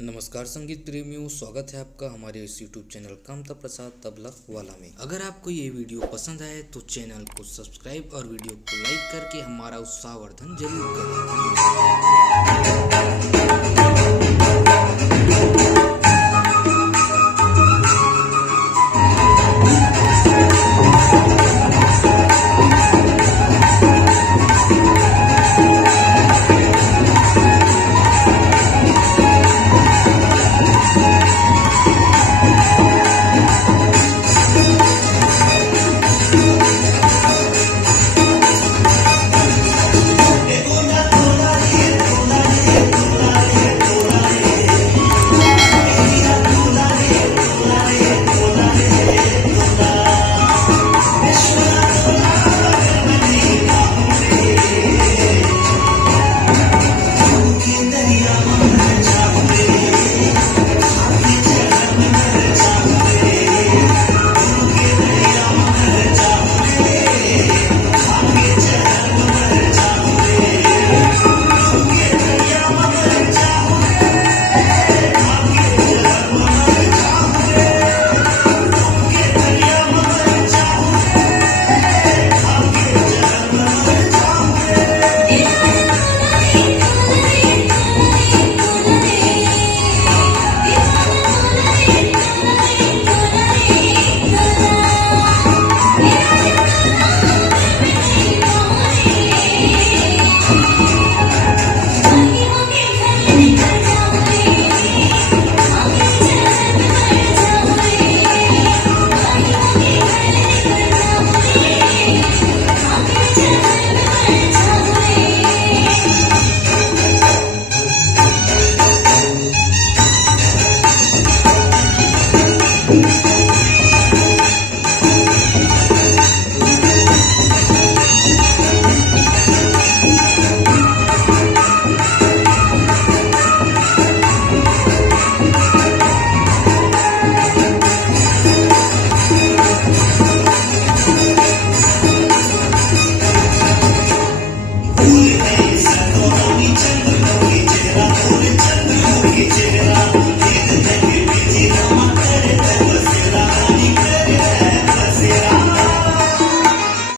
नमस्कार संगीत प्रेमियों, स्वागत है आपका हमारे इस YouTube चैनल कामता प्रसाद तबला वाला में। अगर आपको ये वीडियो पसंद आए तो चैनल को सब्सक्राइब और वीडियो को लाइक करके हमारा उत्साहवर्धन जरूर करें।